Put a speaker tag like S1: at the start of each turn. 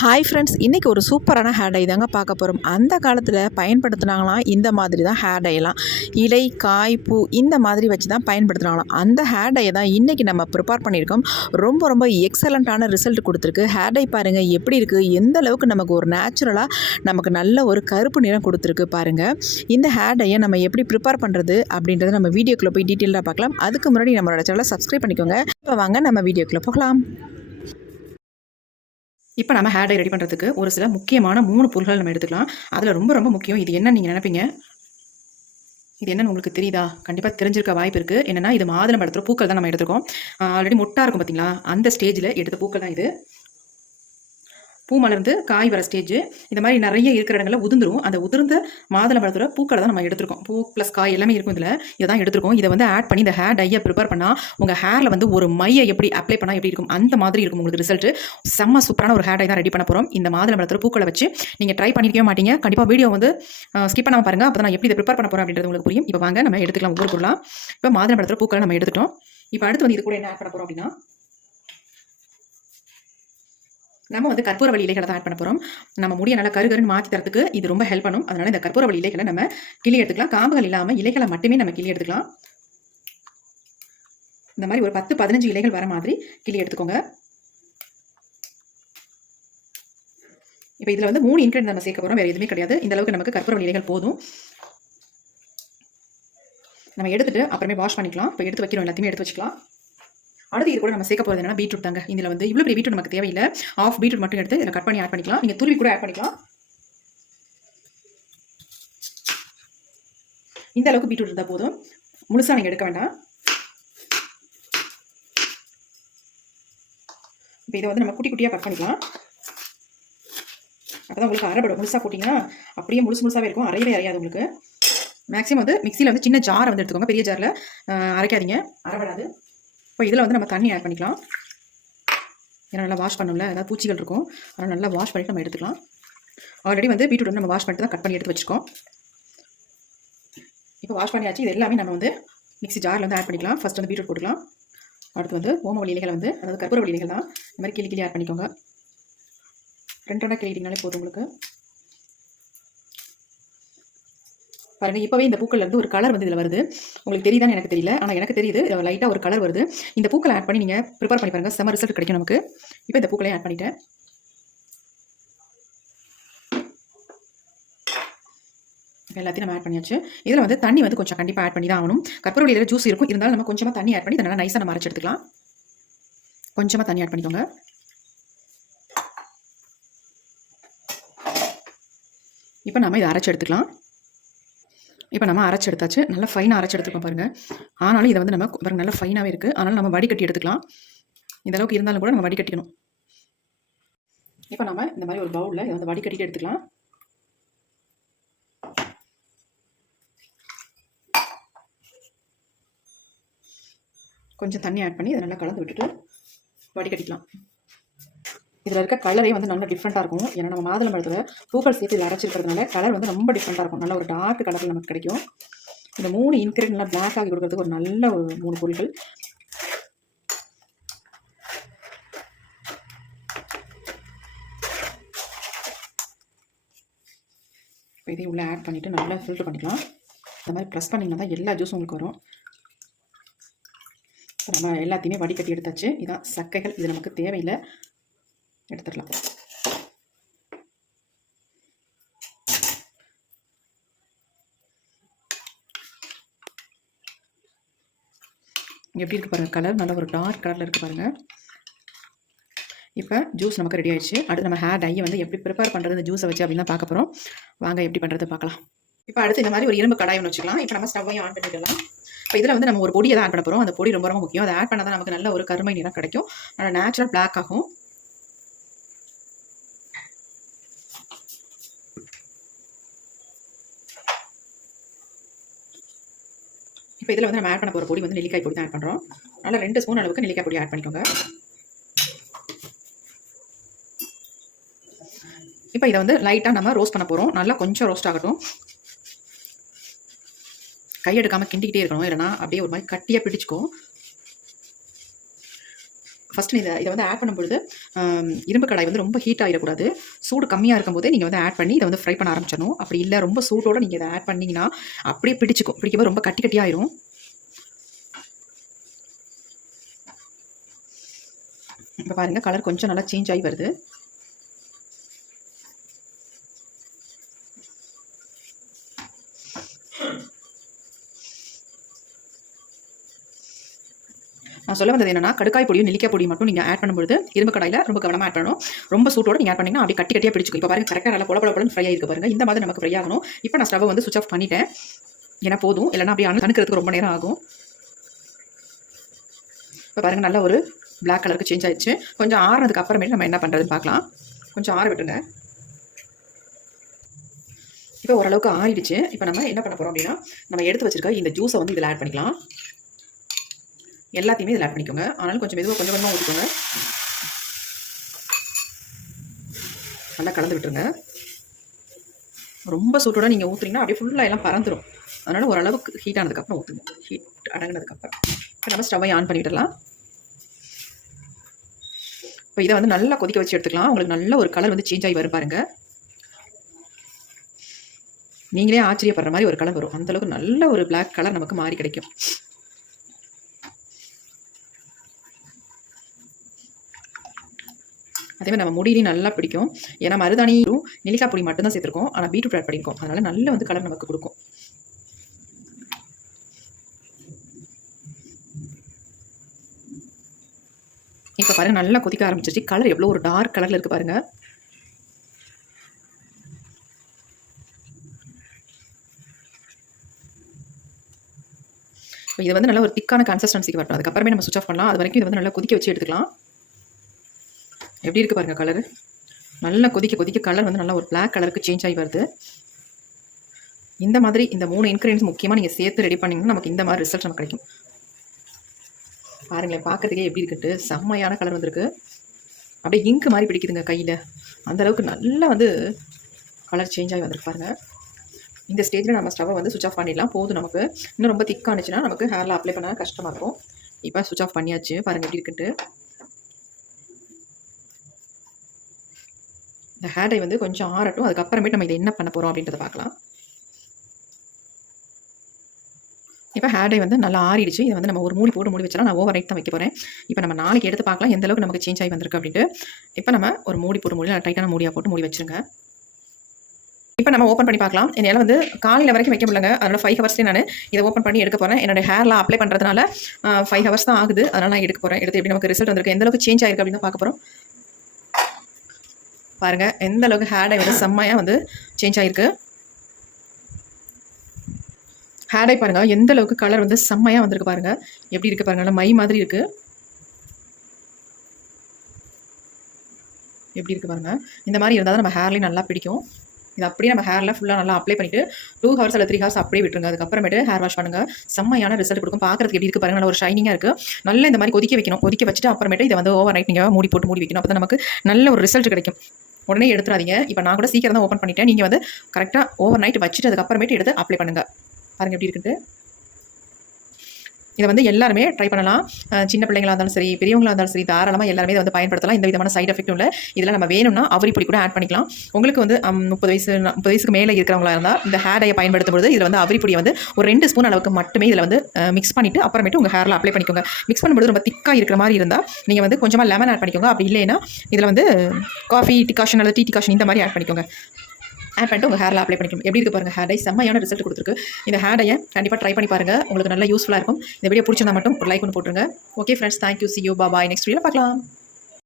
S1: Hi friends இன்றைக்கி ஒரு சூப்பரான ஹேர் டை தாங்க பார்க்க போகிறோம் அந்த காலத்தில் பயன்படுத்தினாங்களாம் இந்த மாதிரி தான் ஹேர் டைலாம் இலை காய் பூ இந்த மாதிரி வச்சு தான் பயன்படுத்தினாங்களாம். அந்த ஹேர் டையை தான் இன்றைக்கி நம்ம ப்ரிப்பேர் பண்ணியிருக்கோம். ரொம்ப ரொம்ப எக்ஸலண்ட்டான ரிசல்ட் கொடுத்துருக்கு. ஹேர் டை பாருங்கள் எப்படி இருக்குது எந்த அளவுக்கு நமக்கு ஒரு நேச்சுரலாக நமக்கு நல்ல ஒரு கருப்பு நிறம் கொடுத்துருக்கு பாருங்கள் இந்த ஹேர் டையை நம்ம எப்படி ப்ரிப்பேர் பண்ணுறது அப்படின்றத நம்ம வீடியோக்குள்ளே போய் டீட்டெயிலாக பார்க்கலாம். அதுக்கு முன்னாடி நம்மளோட சேனலை சப்ஸ்கிரைப் பண்ணிக்கோங்க. இப்போ வாங்க நம்ம வீடியோக்குள்ளே போகலாம். இப்போ நம்ம ஹேர் டை ரெடி பண்ணுறதுக்கு ஒரு சில முக்கியமான மூணு பொருள்கள் நம்ம எடுத்துக்கலாம். அதில் ரொம்ப ரொம்ப முக்கியம் இது என்ன நீங்கள் நினைப்பீங்க? இது என்னன்னு உங்களுக்கு தெரியுதா? கண்டிப்பாக தெரிஞ்சிருக்க வாய்ப்பு இருக்குது என்னென்னா இது மாதுளம் படத்தில் பூக்கள் தான் நம்ம எடுத்துருக்கோம். ஆல்ரெடி முட்டா இருக்கும் பார்த்தீங்களா அந்த ஸ்டேஜில் எடுத்த பூக்கள் தான் இது. பூ மலர்ந்து காய் வர ஸ்டேஜ் இந்த மாதிரி நிறைய இருக்கிற இடங்களில் உதிர்ந்துரும். அந்த உதிர்ந்த மாதுளை பழத்தோட பூக்களை தான் நம்ம எடுத்திருக்கோம். பூ ப்ளஸ் காய் எல்லாமே இருக்கும் இதில். இதை தான் எடுத்திருக்கோம். இதை வந்து ஆட் பண்ணி இந்த ஹேர் டையை ப்ரிப்பேர் பண்ணால் உங்கள் ஹேரில் வந்து ஒரு மையை எப்படி அப்ளை பண்ணால் எப்படி இருக்கும்? அந்த மாதிரி இருக்கும் உங்களுக்கு ரிசல்ட் செம்ம சூப்பரான ஒரு ஹேர் டை தான் ரெடி பண்ண போகிறோம் இந்த மாதுளை பழத்தோட பூக்களை வச்சு நீங்கள் ட்ரை பண்ணிக்கவே மாட்டீங்க. கண்டிப்பாக வீடியோ வந்து ஸ்கிப் பண்ணாமல் பாருங்கள் அப்போ நான் எப்படி இதை ப்ரிப்பேர் பண்ண போகிறேன் அப்படின்றது உங்களுக்கு புரியும். இப்போ வாங்க நம்ம எடுத்துக்கலாம் ஒவ்வொரு பொருளாக இப்போ மாதுளை பழத்தோட பூக்களை நம்ம எடுத்துட்டோம். இப்போ அடுத்து வந்து இது கூட என்ன ஆட் பண்ண போகிறோம் அப்படின்னா நம்ம வந்து கற்பூரவள்ளி இலைகளை தான் ஆட் பண்ண போகிறோம் நம்ம முடிய நல்லா கருகருன்னு மாற்றி தரத்துக்கு இது ரொம்ப ஹெல்ப் பண்ணும். அதனால் இந்த கற்பூரவள்ளி இலைகளை நம்ம கிளி எடுத்துக்கலாம். காம்புகள் இல்லாமல் இலைகளை மட்டுமே நம்ம கிளி எடுத்துக்கலாம். இந்த மாதிரி ஒரு பத்து பதினஞ்சு இலைகள் வர மாதிரி கிளி எடுத்துக்கோங்க. இப்போ இதில் வந்து மூணு இன்க்ரெண்ட் நம்ம சேர்க்க போகிறோம் வேறு எதுவுமே கிடையாது. இந்த அளவுக்கு நமக்கு கற்பூரவள்ளி இலைகள் போதும். நம்ம எடுத்துகிட்டு அப்புறமே வாஷ் பண்ணிக்கலாம். இப்போ எடுத்து வைக்கிறோம். எல்லாத்தையுமே எடுத்து வச்சுக்கலாம். அடுத்து இது கூட நம்ம சேர்க்க போகிறது என்னன்னா பீட்ரூட் தாங்க. இதில் வந்து இவ்வளோ பெரிய பீட்ரூட் நமக்கு தேவையில்லை. ஆஃப் பீட்ரூட் மட்டும் எடுத்து இதில் கட் பண்ணி ஆட் பண்ணிக்கலாம். நீங்கள் துருவி கூட ஆட் பண்ணிக்கலாம். இந்த அளவுக்கு பீட்ரூட் இருந்தால் போதும். முழுசாக நீங்கள் எடுக்க வேண்டாம். இப்போ இதை வந்து நம்ம குட்டி குட்டியாக கட் பண்ணிக்கலாம். அப்போ தான் உங்களுக்கு அரைபடும் முழுசாக போட்டிங்கன்னா அப்படியே முழுசு முழுசாகவே இருக்கும். அரையவே அரையாது உங்களுக்கு. மேக்ஸிமம் வந்து மிக்சியில் வந்து சின்ன ஜாரை வந்து எடுத்துக்கோங்க. பெரிய ஜாரில் அரைக்காதீங்க. அரைபடாது இப்போ இதில் வந்து நம்ம தண்ணி ஆட் பண்ணிக்கலாம். ஏன்னா நல்லா வாஷ் பண்ணல ஏதாவது பூச்சிகள் இருக்கும். அதனால் நல்லா வாஷ் பண்ணிட்டு நம்ம எடுத்துக்கலாம். ஆல்ரெடி வந்து பீட்ரூட் வந்து நம்ம வாஷ் பண்ணிட்டு தான் கட் பண்ணி எடுத்து வச்சுருக்கோம். இப்போ வாஷ் பண்ணியாச்சு. இது எல்லாமே நம்ம வந்து மிக்ஸி ஜாரில் வந்து ஆட் பண்ணிக்கலாம். ஃபஸ்ட் வந்து பீட்ரூட் போட்டுக்கலாம். அடுத்து வந்து ஓமவள்ளி இலைகள் வந்து அதாவது கற்பூரவள்ளி இலைகள் தான். இந்த மாதிரி கிளி கிளி ஆட் பண்ணிக்கோங்க. ரெண்டு ரெண்டாக கிளிட்டிங்கனாலே போதும் உங்களுக்கு. பாருங்க இப்போவே இந்த பூக்கள்ல இருந்து ஒரு கலர் வந்து இதில் வருது. உங்களுக்கு தெரியுதான்னு எனக்கு தெரியல. ஆனால் எனக்கு தெரியுது லைட்டாக ஒரு கலர் வருது. இந்த பூக்களை ஆட் பண்ணி நீங்கள் ப்ரிப்பேர் பண்ணி பாருங்க செம்ம ரிசல்ட் கிடைக்கும் நமக்கு. இப்போ இந்த பூக்களையும் ஆட் பண்ணிட்டேன். எல்லாத்தையும் நம்ம ஆட் பண்ணியாச்சு. இதில் வந்து தண்ணி வந்து கொஞ்சம் கண்டிப்பாக ஆட் பண்ணி தான் ஆகணும். கற்பூரவள்ளி இதில் ஜூஸ் இருக்கும். இருந்தாலும் நம்ம கொஞ்சமாக தண்ணி ஆட் பண்ணி இதை நல்லா நைஸாக நம்ம அரைச்சி எடுத்துக்கலாம். கொஞ்சமாக தண்ணி ஆட் பண்ணிக்கோங்க. இப்போ நம்ம இதை அரைச்சி எடுத்துக்கலாம். இப்போ நம்ம அரைச்சி எடுத்தாச்சு. நல்லா ஃபைனாக அரைச்சி எடுத்துக்கோம் பாருங்கள் ஆனாலும் இதை வந்து நம்ம பாருங்கள் நல்லா ஃபைனாகவே இருக்குது ஆனாலும் நம்ம வடிகட்டி எடுத்துக்கலாம். இந்த அளவுக்கு இருந்தாலும் கூட நம்ம வடிகட்டிக்கணும். இப்போ நம்ம இந்த மாதிரி ஒரு பவுலில் இதை வந்து வடிகட்டிட்டு எடுத்துக்கலாம். கொஞ்சம் தண்ணி ஆட் பண்ணி இதை நல்லா கலந்து விட்டுட்டு வடிகட்டிக்கலாம். இதில் இருக்க கலரே வந்து நல்ல டிஃப்ரெண்ட்டாக இருக்கும். ஏன்னா நம்ம மாதுளை பழத்தில் பூக்கள் சேர்த்து இதில் அரைச்சிருக்கிறதுனால கலர் வந்து ரொம்ப டிஃப்ரெண்ட்டாக இருக்கும். நல்ல ஒரு டார்க் கலரில் நமக்கு கிடைக்கும். இந்த மூணு இன்க்ரீட் நல்லா பிளாக் ஆகி கொடுக்கறதுக்கு ஒரு நல்ல ஒரு மூணு பொருட்கள். இப்போ இதையும் உள்ளே ஆட் பண்ணிவிட்டு நல்லா ஃபில்ட்ரு பண்ணிக்கலாம். இந்த மாதிரி ப்ரெஸ் பண்ணிங்கன்னா தான் எல்லா ஜூஸும் உங்களுக்கு வரும். நம்ம எல்லாத்தையுமே வடிகட்டி எடுத்தாச்சு. இதான் சக்கைகள். இது நமக்கு தேவையில்லை. எடுத்துடலாம். எப்படி இருக்கு பாருங்கள் கலர் நல்ல ஒரு டார்க் கலரில் இருக்குது பாருங்கள் இப்போ ஜூஸ் நமக்கு ரெடி ஆயிடுச்சு. அடுத்து நம்ம ஹேர் டையை வந்து எப்படி ப்ரிப்பேர் பண்ணுறது இந்த ஜூஸை வச்சு அப்படின்னு தான் பார்க்க போகிறோம் வாங்க எப்படி பண்ணுறது பார்க்கலாம். இப்போ அடுத்து இந்த மாதிரி ஒரு இரும்பு கடாய் ஒன்று வச்சுக்கலாம். இப்போ நம்ம ஸ்டவ்வையும் ஆன் பண்ணிக்கலாம் இப்போ இதில் வந்து நம்ம ஒரு பொடியை தான் ஆட் பண்ண போகிறோம் அந்த பொடி ரொம்ப ரொம்ப முக்கியம். அதை ஆட் பண்ணால் தான் நமக்கு நல்ல ஒரு கருமை நிறம் கிடைக்கும். நல்லா நேச்சுரல் பிளாக் ஆகும். இப்போ இதில் வந்து நம்ம ஆட் பண்ண போகிற பொடி வந்து நெல்லிக்காய் பொடி தான் ஆட் பண்ணுறோம் அதனால் ரெண்டு ஸ்பூன் அளவுக்கு நெல்லிக்காய் பொடி ஆட் பண்ணிக்கோங்க. இப்போ இதை வந்து லைட்டாக நம்ம ரோஸ்ட் பண்ண போகிறோம் நல்லா கொஞ்சம் ரோஸ்ட் ஆகட்டும். கையெடுக்காமல் கிண்டிக்கிட்டே இருக்கணும். இல்லைனா அப்படியே ஒரு மாதிரி கட்டியாக பிடிச்சிக்கும். ஃபஸ்ட் இதை இதை வந்து ஆட் பண்ணும்பொழுது இரும்பு கடாய் வந்து ரொம்ப ஹீட் ஆகிடக்கூடாது சூடு கம்மியாக இருக்கும்போதே நீங்கள் வந்து ஆட் பண்ணி இதை வந்து ஃப்ரை பண்ண ஆரம்பிச்சிடணும். அப்படி இல்லை ரொம்ப சூட்டோட நீங்கள் இதை ஆட் பண்ணிங்கன்னா அப்படியே பிடிச்சிக்கும். பிடிக்கும்போது ரொம்ப கட்டி கட்டி ஆயிரும். இப்போ பாருங்கள் கலர் கொஞ்சம் நல்லா சேஞ்ச் ஆகி வருது. நான் சொல்ல வந்தது என்னன்னா கடுக்காய் பொடியும் நெல்லிக்காய் பொடியும் மட்டும் நீங்கள் ஆட் பண்ணும்போது இரும்பு கடாயில் ரொம்ப கவனமாக ஆட் பண்ணணும். ரொம்ப சூட்டோட நீங்கள் ஆட் பண்ணிங்கன்னா அப்படி கட்டி கட்டியாக பிடிச்சிக்கும். இப்போ பாருங்க கரெக்டாக நல்லா பொல பொல பொலன்னு ஃப்ரை ஆகிருக்கு பாருங்க. இந்த மாதிரி நமக்கு ஃப்ரை ஆகணும். இப்போ நான் ஸ்டவ் வந்து சுவிச் ஆஃப் பண்ணிட்டேன். ஏன்னா போதும். இல்லைன்னா அப்படியே அணு ரொம்ப நேரம் ஆகும். இப்போ பாருங்க நல்ல ஒரு பிளாக் கலருக்கு சேஞ்ச் ஆயிடுச்சு. கொஞ்சம் ஆறுனதுக்கு அப்புறமேட்டு நம்ம என்ன பண்ணுறதுன்னு பார்க்கலாம். கொஞ்சம் ஆற விட்டுங்க இப்போ ஓரளவுக்கு ஆறிடுச்சு. இப்போ நம்ம என்ன பண்ண போகிறோம் அப்படின்னா நம்ம எடுத்து வச்சிருக்க இந்த ஜூஸை வந்து இதில் ஆட் பண்ணிக்கலாம். எல்லாத்தையுமே இதில் ஆட் பண்ணிக்கோங்க. ஆனாலும் கொஞ்சம் மெதுவாக கொஞ்சம் கொஞ்சமாக ஊற்றிக்கோங்க நல்லா கலந்து விட்டுருங்க. ரொம்ப சூட்டோட நீங்கள் ஊற்றுனீங்கன்னா அப்படியே ஃபுல்லாக எல்லாம் பறந்துடும் அதனால் ஓரளவுக்கு ஹீட் ஆனதுக்கப்புறம் ஊற்றுங்க ஹீட் அடங்கினதுக்கப்புறம். இப்போ நம்ம ஸ்டவ்வை ஆன் பண்ணிவிடலாம் இப்போ இதை வந்து நல்லா கொதிக்க வச்சு எடுத்துக்கலாம். உங்களுக்கு நல்ல ஒரு கலர் வந்து சேஞ்ச் ஆகி வரும் பாருங்கள் நீங்களே ஆச்சரியப்படுற மாதிரி ஒரு கலர் வரும். அந்தளவுக்கு நல்ல ஒரு பிளாக் கலர் நமக்கு மாறி கிடைக்கும். அதே மாதிரி நம்ம முடியிலையும் நல்லா பிடிக்கும். ஏன்னா மருதாணியும் நெல்லிக்காய் பொடி மட்டும்தான் சேர்த்துருக்கோம். ஆனால் பீட்ரூட் ஆட் பண்ணியிருக்கோம் அதனால நல்ல வந்து கலர் நமக்கு கொடுக்கும். இப்போ பாருங்க நல்லா கொதிக்க ஆரம்பிச்சிருச்சு. கலர் எவ்வளோ ஒரு டார்க் கலரில் இருக்குது பாருங்க. இது வந்து நல்ல ஒரு திக்கான கன்சிஸ்டன்சிக்கு வரட்டும். அதுக்கப்புறமே நம்ம சுவிச் ஆஃப் பண்ணலாம். அது வரைக்கும் இது வந்து நல்லா கொதிக்க வச்சு எடுத்துக்கலாம். எப்படி இருக்குது பாருங்கள் கலரு நல்லா கொதிக்க கொதிக்க கலர் வந்து நல்லா ஒரு பிளாக் கலருக்கு சேஞ்ச் ஆகி வருது. இந்த மாதிரி இந்த மூணு இன்க்ரீடியன்ஸ் முக்கியமாக நீங்கள் சேர்த்து ரெடி பண்ணிங்கன்னா நமக்கு இந்த மாதிரி ரிசல்ட் நமக்கு கிடைக்கும். பாருங்களேன் பார்க்கறதுக்கே எப்படி இருக்குட்டு செம்மையான கலர் வந்திருக்கு. அப்படியே இங்கு மாதிரி பிடிக்குதுங்க கையில். அந்தளவுக்கு நல்லா வந்து கலர் சேஞ்ச் ஆகி வந்திருக்கு பாருங்கள் இந்த ஸ்டேஜில் நம்ம ஸ்டவ்வை வந்து சுவிச் ஆஃப் பண்ணிடலாம். போதும் நமக்கு. இன்னும் ரொம்ப திக்கானுச்சுன்னா நமக்கு ஹேரில் அப்ளை பண்ண கஷ்டமாக இருக்கும். இப்போ சுவிச் ஆஃப் பண்ணியாச்சு. பாருங்கள் எப்படி இருக்குட்டு இந்த ஹேர் டை வந்து கொஞ்சம் ஆறட்டும். அதுக்கப்புறமேட்டு நம்ம இதை என்ன பண்ண போகிறோம் அப்படின்றத பார்க்கலாம். இப்போ ஹேர் டை வந்து நல்லா ஆறிடுச்சு. இதை வந்து நம்ம ஒரு மூடி போட்டு மூடி வச்சலாம் நான் ஓவர் நைட் தான் வைக்க போகிறேன் இப்போ நம்ம நாளைக்கு எடுத்து பார்க்கலாம். எந்த அளவுக்கு நமக்கு சேஞ்ச் ஆகி வந்திருக்கு அப்படின்ட்டு. இப்போ நம்ம ஒரு மூடி போட்டு மூடி டைட்டான மூடியாக போட்டு மூடி வச்சிருங்க. இப்போ நம்ம ஓப்பன் பண்ணி பார்க்கலாம். என்னால் வந்து காலையில் வரைக்கும் வைக்க முடியலங்க. அதனால் ஃபைவ் ஹவர்ஸ்லேயே நான் இதை ஓப்பன் பண்ணி எடுக்க போகிறேன் என்னோட ஹேர்லாம் அப்ளை பண்ணுறதுனால ஃபைவ் ஹவர்ஸ் தான் ஆகுது. அதனால் நான் எடுக்க போகிறேன் எடுத்து எப்படி நமக்கு ரிசல்ட் வந்திருக்கு எந்த அளவுக்கு சேஞ்ச் ஆயிருக்கு அப்படின்னு பார்க்க போகிறோம் பாருங்கள் எந்த அளவுக்கு ஹேடை டை வந்து செம்மையாக வந்து சேஞ்ச் ஆயிருக்கு. ஹேடை பாருங்க பாருங்கள் எந்த அளவுக்கு கலர் வந்து செம்மையாக வந்திருக்கு பாருங்கள் எப்படி இருக்குது பாருங்க மை மாதிரி இருக்குது எப்படி இருக்குது பாருங்க இந்த மாதிரி இருந்தால் தான் நம்ம ஹேர்லேயும் நல்லா பிடிக்கும். இது அப்படியே நம்ம ஹேரில் ஃபுல்லாக நல்லா அப்ளை பண்ணிவிட்டு டூ ஹவர்ஸ் அல்ல த்ரீ ஹவர்ஸ் அப்படியே விட்டுருங்க. அதுக்கப்புறமேட்டு ஹேர் வாஷ் பண்ணுங்கள் செம்மையான ரிசல்ட் கொடுக்கும். பார்க்குறதுக்கு எப்படி இருக்குது பாருங்க. நல்ல ஒரு ஷைனிங்காக இருக்குது நல்லா இந்த மாதிரி கொதிக்க வைக்கணும். கொதிக்க வச்சுட்டு அப்புறமேட்டு இதை வந்து ஓவர் நைட் நீங்கள் மூடி போட்டு மூடி வைக்கணும். அப்போ தான் நமக்கு நல்ல ஒரு ரிசல்ட் கிடைக்கும். உடனே எடுத்துறாதீங்க. இப்போ நான் கூட சீக்கிரம் தான் ஓப்பன் பண்ணிட்டேன். நீங்கள் வந்து கரெக்டாக ஓவர் நைட் வச்சுட்டு அதுக்கப்புறமேட்டு எடுத்து அப்ளை பண்ணுங்கள் பாருங்கள் எப்படி இருக்குன்ட்டு. இதை வந்து எல்லாருமே ட்ரை பண்ணலாம். சின்ன பிள்ளைங்களா இருந்தாலும் சரி பெரியவங்களாக இருந்தாலும் சரி தாராளமாக எல்லாருமே இதை வந்து பயன்படுத்தலாம். எந்த விதமான சைட் எஃபெக்ட்டும் இல்லை. இதில் நம்ம வேணும்னா அவரி பொடி கூட ஆட் பண்ணிக்கலாம். உங்களுக்கு வந்து முப்பது வயசு முப்பது வயசுக்கு மேலே இருக்கிறவங்களா இருந்தால் இந்த ஹேர் டையை பயன்படுத்தும் பொழுது இதில் வந்து அவரி பொடியை வந்து ஒரு ரெண்டு ஸ்பூன் அளவுக்கு மட்டுமே இதில் வந்து மிக்ஸ் பண்ணிவிட்டு அப்புறமேட்டு உங்கள் ஹேரில் அப்ளை பண்ணிக்கோங்க. மிக்ஸ் பண்ணும்போது ரொம்ப திக்காக இருக்கிற மாதிரி இருந்தால் நீங்கள் வந்து கொஞ்சமாக லெமன் ஆட் பண்ணிக்கோங்க. அப்படி இல்லைன்னா இதில் வந்து காஃபி டிகாஷன் அல்லது டீ டிகாஷன் இந்த மாதிரி ஆட் பண்ணிக்கோங்க. ஆட் பண்ணிட்டு உங்கள் ஹேரில் அப்ளை பண்ணிக்கணும். எப்படி இருக்கு பாருங்க ஹேர் டை செம்மையான ரிசல்ட் கொடுத்துருக்கு. இந்த ஹேர் டையை கண்டிப்பாக ட்ரை பண்ணி பாருங்கள் உங்களுக்கு நல்லா யூஸ்ஃபுல்லாக இருக்கும். இந்த வீடியோ பிடிச்சிருந்தா மட்டும் ஒரு லைக் ஒன்று போட்டுருங்க. Okay friends thank you see you bye bye next video பார்க்கலாம்.